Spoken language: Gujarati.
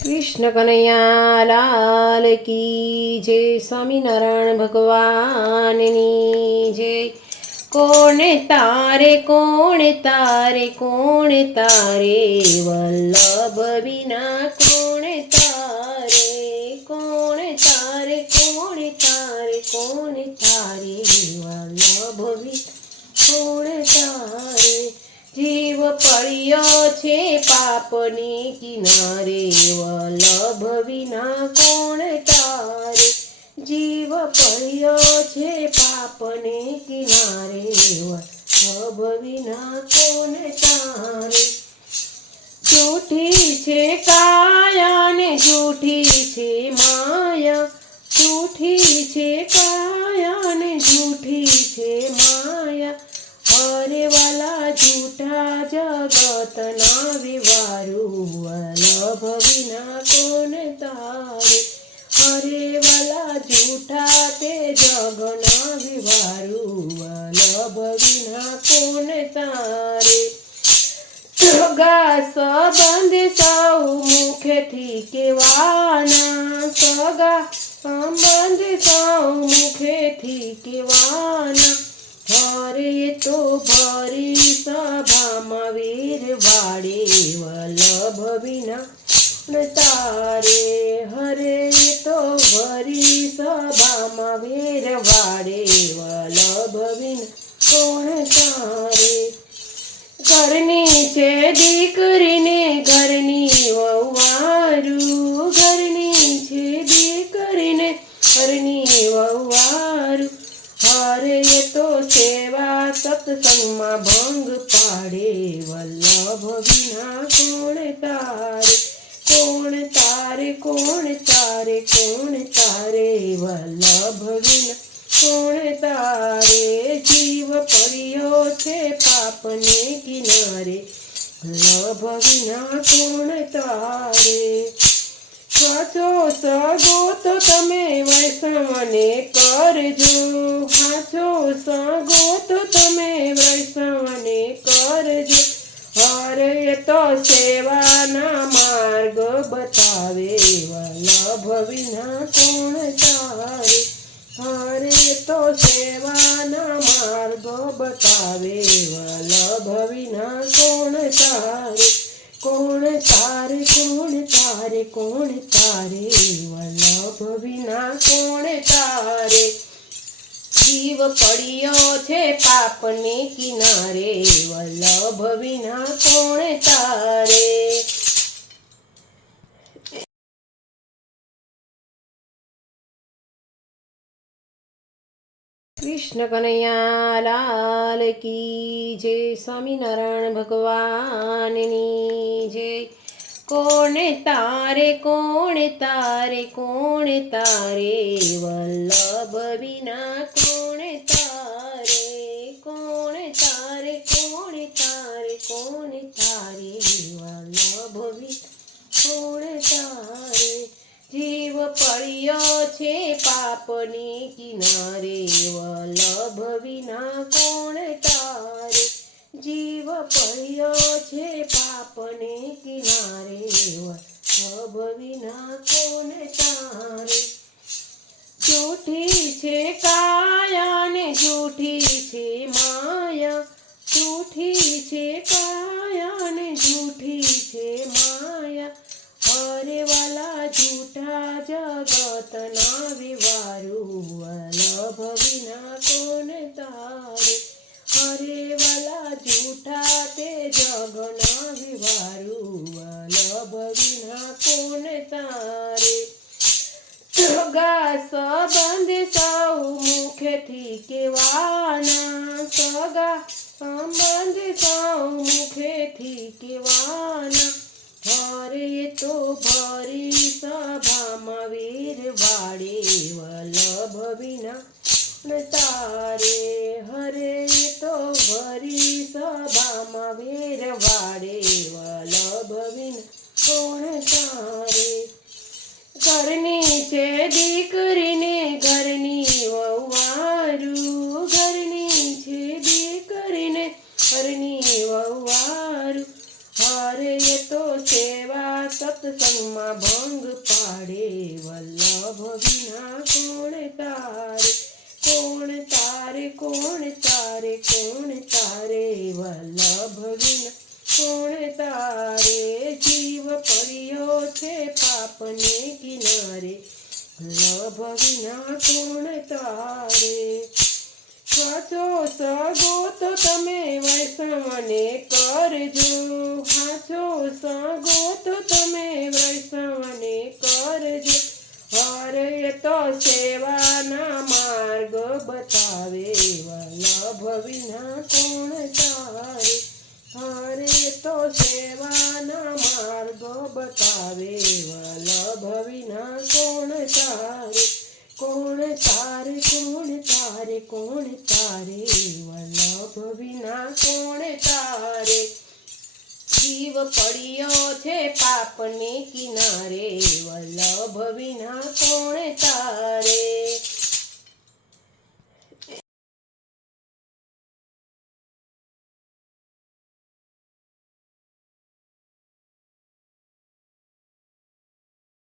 कृष्ण कन्हैया लाल की जय। स्वामीनारायण भगवाननी जय। कोणे तारे कोणे तारे कोणे तारे वल्लभ विना कोणे तारे कोणे तारे कोणे तारे कोणे तारे वल्लभ विना कोणे तारे। जीव પડ્યો છે પાપની કિનારે વલ્લભ વિના કોણ તારે। જીવ પડ્યો છે પાપને કિનારે વલ્લભ વિના કોણ તારે। જૂઠી છે કાયા ને જૂઠી છે માયા, જૂઠી છે કાયા ને જૂઠી છે માયા। અરે વાલા જૂઠા જગતના વિવારું વલ્લભ વિના કોણ તારે। અરે વાલા જૂઠા તે જગના વિવારું વલ્લભ વિના કોણ તારે। સગા સંબંધ સૌ મુખેથી કહેવાના, સગા સંબંધ સૌ મુખેથી કહેવાના। હરે તો ભરી સભામાં વીર વાડે વલ્લભ વિના તારે। હરે તો ભરી સભામાં વીર વાડે વલ્લભ વિના કોણ તારે। ઘરની છે દીકરીને ઘરની વહુવારું, ઘરની છે દીકરીને ઘરની વહુવારું। હરે તો સેવા સત્સંગમાં ભંગ પાડે વલ્લભ વિના કોણ તારે। કોણ તારે કોણ તારે કોણ તારે વલ્લભ વિના કોણ તારે। જીવ પડ્યો છે પાપને કિનારે વલ્લભ વિના કોણ તારે। સાચો સગો તો તમે વૈષ્ણવને કરજો, સાચો સગો તો તમે વૈષ્ણવને કરજો। હરે તો સેવાના માર્ગ બતાવે વલ્લભ વિના કોણ તારે। હરે તો સેવાના માર્ગ બતાવે વલ્લભ વિના કોણ તારે। કોણ તારે કોણ તારે કોણ તારે વલ્લભ વિના કોણ તારે। જીવ પડ્યો છે પાપને કિનારે વલ્લભ વિના કોણ તારે। कृष्ण कन्हैया लाल की जय। स्वामीनारायण भगवाननी जय। कोणे तारे कोणे तारे कोणे तारे वल्लभ विना कोणे तारे कोणे तारे कोणे तारे कोणे तारे वल्लभ विना कोणे तारे। जीव પડ્યો છે પાપની કિનારે વલ્લભ વિના કોણ તારે। જીવ પડ્યો છે પાપને કિનારે વલ્લભ વિના કોણ તારે। જૂઠી છે કાયા ને જૂઠી છે માયા, જૂઠી છે કાયા ને જૂઠી છે માયા। અરે વાલા જૂઠા જગતના વિવારું વલ્લભ વિના કોણ તારે। અરે વાલા જૂઠા તે જગના વિવારું વલ્લભ વિના કોણ તારે। સગા સંબંધ સૌ મુખેથી કહેવાના, સગા સંબંધ સૌ મુખેથી કહેવાના। હરે તો ભરી સભામાં વીર વાડે વલ્લભ વિના તારે। હરે તો ભરી સભામાં વીર વાડે વલ્લભ વિના કોણ તારે। ઘરની છે દીકરીને ઘરની વહુવારું, ઘરની છે દીકરીને ઘરની વહુવારું। હરે તો સેવા સત્સંગ સત્સંગમાં ભંગ પાડે વલ્લભ વિના કોણ તારે કોણ તારે કોણ તારે કોણ તારે વલ્લભ વિના કોણ તારે જીવ પડ્યો છે પાપને કિનારે વલ્લભ વિના કોણ તારે સાચો સગો તો તમે વૈષ્ણવને કરજો સાચો સગો તો તમે વૈષ્ણવને કરજો હરે તો સેવાના માર્ગ બતાવે વલ્લભ વિના કોણ તારે હરે તો સેવાના માર્ગ બતાવે વલ્લભ વિના કોણ તારે કોણ તારે કોણ તારે કોણ તારે વલ્લભ વિના કોણ તારે જીવ પડ્યો છે પાપને કિનારે વલ્લભ વિના કોણ તારે